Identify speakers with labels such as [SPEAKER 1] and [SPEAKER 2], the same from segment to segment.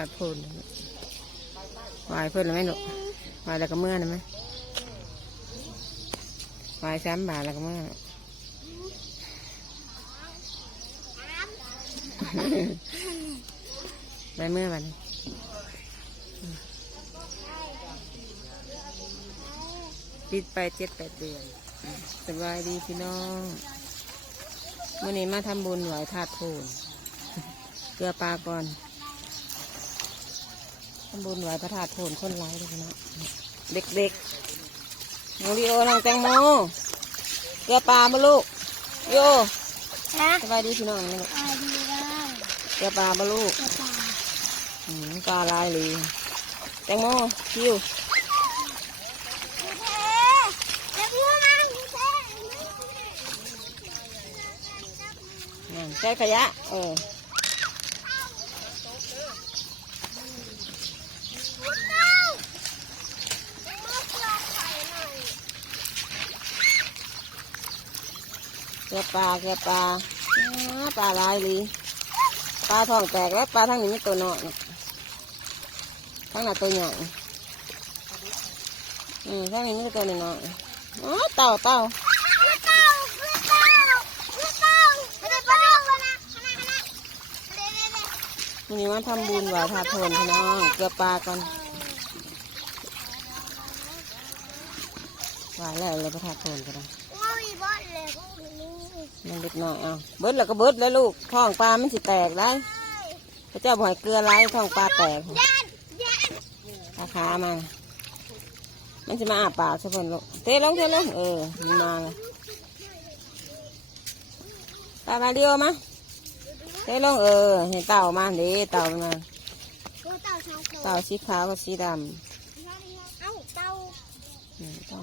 [SPEAKER 1] าตุพูนวายเพิ่นหรือไม่หนูวายแล้วก็เมื่อนะไหมวายสามบาทแล้วก็เมื่อไปเมื่อวันปิดไปเจ็ดแปดเดือนสบายดีพี่น้องมื่อนี้มาทำบุญไหวธาตุโพนเกลือปลาก่อน ทำบุญไหวพระธาตุโพนคนร้ายเลยพี่น้องเด็กๆน้องลีโอน้องแตงโมเกลือปลามาลูกโย
[SPEAKER 2] ฮะ
[SPEAKER 1] สบายดีพี่น้องนี่ลูก
[SPEAKER 2] อาดีบ้าง
[SPEAKER 1] เกลือปลามาลูก
[SPEAKER 2] กระต่าย
[SPEAKER 1] อืมปลาลายเลยแตงโมคิว
[SPEAKER 2] เด็กงูมาพี่เต้
[SPEAKER 1] นั่นใช้ขยะเออ เกลือปลาเกลือปลาปลาลายลยปลาทองแตกแล้วปลาทั้งนี้ไม่ตัวน้อยทั้งนั้นตัวใหญ่อืมทั้งนี้ไม่ตัวน้อยอ๋อเต่าเต่าวันนี้มาทำบุญไหวพระโทนพี่น้องเกลือปลาก่อนไหวแล้วเลยพระธาตุโทนก็ได้ มันเล็กน้อยเอาเบิดแล้วก็เบิดแล้วลูกท้องปลามันสิแตกได้พระเจ้าบ่อยเกลือไรท้องปลาแตกราคามันมันจะมาอาปากสักคนลูกเทลงเทลงเออมันมาเลยปลามาเดียวมาเทลงเออเห็นเต่ามาเดีเต่ามันมาเต่าสีขาวกับสีดำอืมเต่า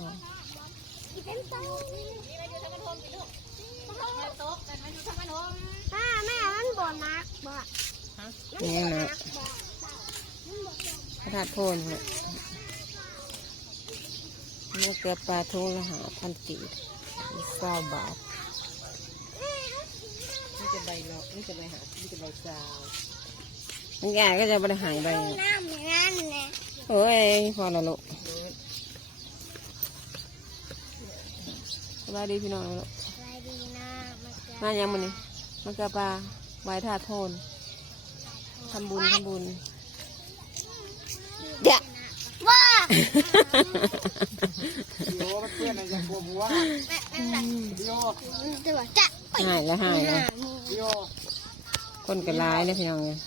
[SPEAKER 2] ป้าแม่มันบ่นักบ่
[SPEAKER 1] นี่นะพระธาตุโพนเนี่ยเมื่อเกลือปลาทุ่งละหาพันกีบเศร้าบาทนี่จะใบเนาะนี่จะใบหานี่จะใบซาวนี่แกก็จะบริหายใบโอ้ยพอและลูกสบายดีพี่น้องลูก
[SPEAKER 2] อะไรดีนะมันจะ
[SPEAKER 1] มายังมันนี่มันกลือปลาไหวธาตุโพน ทำบุญทำบุญ เดี๋ยว
[SPEAKER 2] ว่า
[SPEAKER 3] โยมันเพื่อนอะไรจะกลัวบัว
[SPEAKER 2] แม่แม่
[SPEAKER 3] โย
[SPEAKER 2] จะบอกจะ
[SPEAKER 1] หายแล้วหายแล้ว
[SPEAKER 3] โย
[SPEAKER 1] คนกระร้ายนะพี่น้องเนี่ย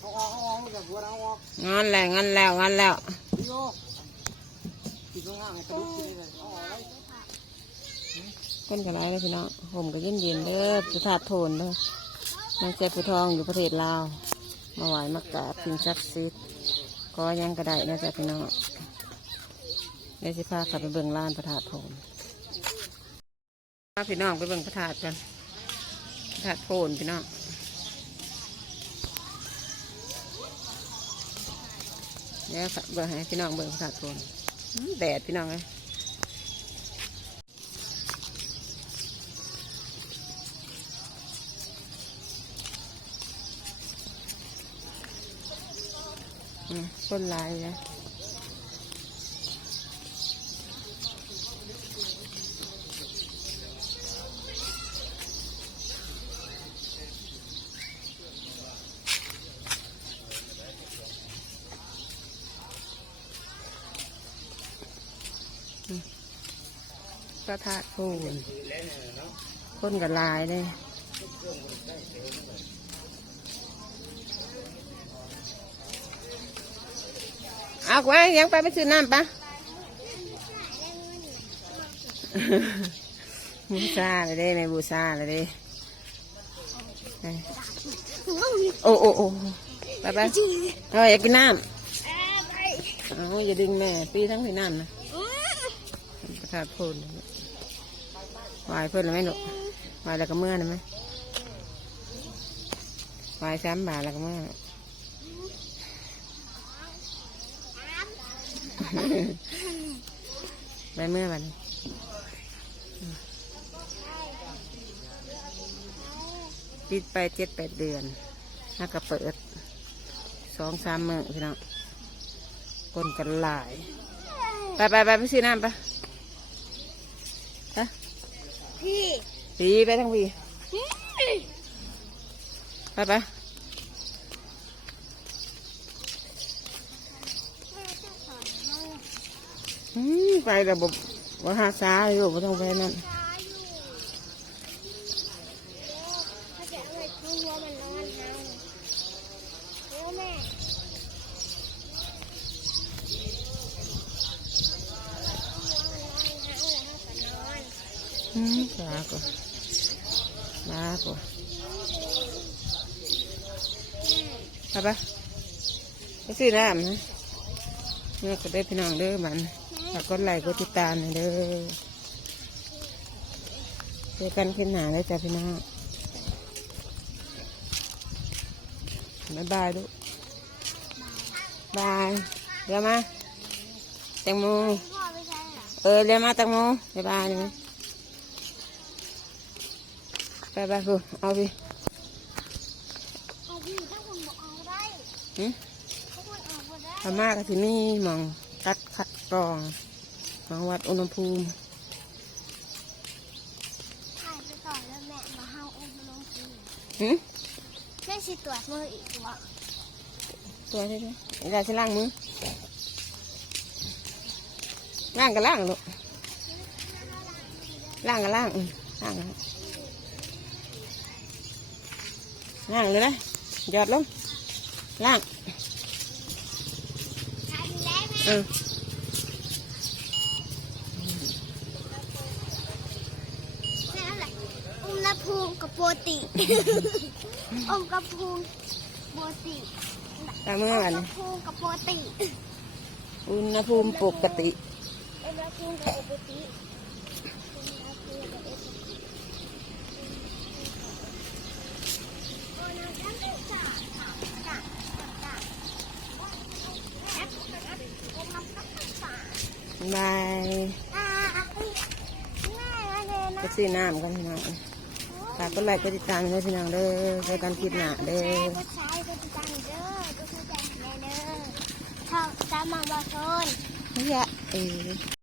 [SPEAKER 3] เอาออกเอาออกจากบัวเอาออก
[SPEAKER 1] งอนแล้วงอนแล้วงอนแล้ว
[SPEAKER 3] โยติดตรงล่างกระดุกทีเลยเอาออกเลย
[SPEAKER 1] คนกระร้ายนะพี่น้องผมก็เย็นเย็นๆเด้อสุธาตุโทนเด้อ มันเจ็บผู้ทองอยู่ประเทศลาว มาไหวมากราบสิ่งศักดิ์สิทธิ์ก็ยังกระไดนะจ๊ะพี่น้องเดี๋ยวสิพาขับไปเบิ่งลานพระธาตุโทนพาพี่น้องไปเบิ่งพระธาตุกันพระธาตุโทนพี่น้องเดี๋ยวเบิ่งให้พี่น้องเบิ่งพระธาตุโทนแดดพี่น้องเลย ต้นลายนะอืมพระธาตุพูนคนกับลายเลย เอาไว้ยังไปไปซื้อน้ำปะบูซาเลยเด้ในบูซาเลยเด้ไปโอ้โอ้โอ้ไปไปเอาอยากกินน้ำเอาอย่าดึงแม่ปีทั้งพี่น้ำนะประทาดพูนวายเพิ่นหรือไม่หนูวายแล้วก็เมื่อนะไหมวายสามบาทแล้วก็เมื่อ ไปเมื่อวันนี้ปิดไปเจ็ดแปดเดือนแล้วก็เปิดสองสามมือพี่น้องคนกันหลาย ไปไปไปไปซื้อน้ำไปไป
[SPEAKER 2] พี่
[SPEAKER 1] ปีไปทั้งปีไปไปอืม ไปแต่บบว่าหาซาเลยลูกไม่ต้องไปนั่น
[SPEAKER 2] ช้าอยู่ถ้าจะเอาไปทุ่งวัวมันนอนเฮาเร็วแม่ทุ่งวัวมันนอนเฮาแล้วเฮาก็นอน
[SPEAKER 1] อืมลาก่อนลาก่อนไปไปไปซื้อน้ำนะเนี่ยก็ได้พี่น้องเด้อมัน ฝากกดไลค์กดติดตามหน่อยเด้อเจอกันขึ้นหนาเลยจ้ะพี่น้องบ๊ายบายลูกบายเดี๋ยวมาแตงโม
[SPEAKER 2] เอ
[SPEAKER 1] อเรียนมาแตงโมบ๊ายบายเลยไปไปคือเอาพี่
[SPEAKER 2] อาพี่ถ้าคุณบอกเอาได้
[SPEAKER 1] หึ
[SPEAKER 2] ถ้าคุณเอาบ่ได้
[SPEAKER 1] พม่าก็ที่นี่มองตัดคัด กรองมองวัดอุณหภูมิ
[SPEAKER 2] ถ่ายไปก่อนแล้วแม่มาเฮาอุ้มลงที
[SPEAKER 1] หึ
[SPEAKER 2] แม่สิตรวจมืออีกวะ
[SPEAKER 1] ตัวที่นี่ยายจะล้างมือล้างก็ล้างลูกล้างก็ล้างอืมล้างก็ล้างล้างเลยนะหยอดลงล้าง
[SPEAKER 2] ถ่ายแล้วแม่
[SPEAKER 1] เออ
[SPEAKER 2] แม่อะไร อุณหภูมิกับโปรติอุณหภูมิโปรติ
[SPEAKER 1] ล้างมือ
[SPEAKER 2] อุ
[SPEAKER 1] กัน
[SPEAKER 2] ณหภูมิกับโปรติ
[SPEAKER 1] อุณหภูมิปกติ
[SPEAKER 2] อุณหภูมิกับโปรติอุณหภูมิกับจ้าจ้าจ้าจ้าแอปแอปอุณหภูมิจ้า
[SPEAKER 1] บาย
[SPEAKER 2] อ่าแม่มาเลย
[SPEAKER 1] ไป
[SPEAKER 2] นะ
[SPEAKER 1] ซื้อน้ำกันพี่น้อง ฝากกดไลค์กดติดตามด้วยพี่น้องเด้อเจอกันคลิปหน้าเด้อ
[SPEAKER 2] กดแชร์กดติดตามเด้อก็คือใจแม่เด้อถ้าตามมาบอโซน
[SPEAKER 1] เฮ้ยเอ๋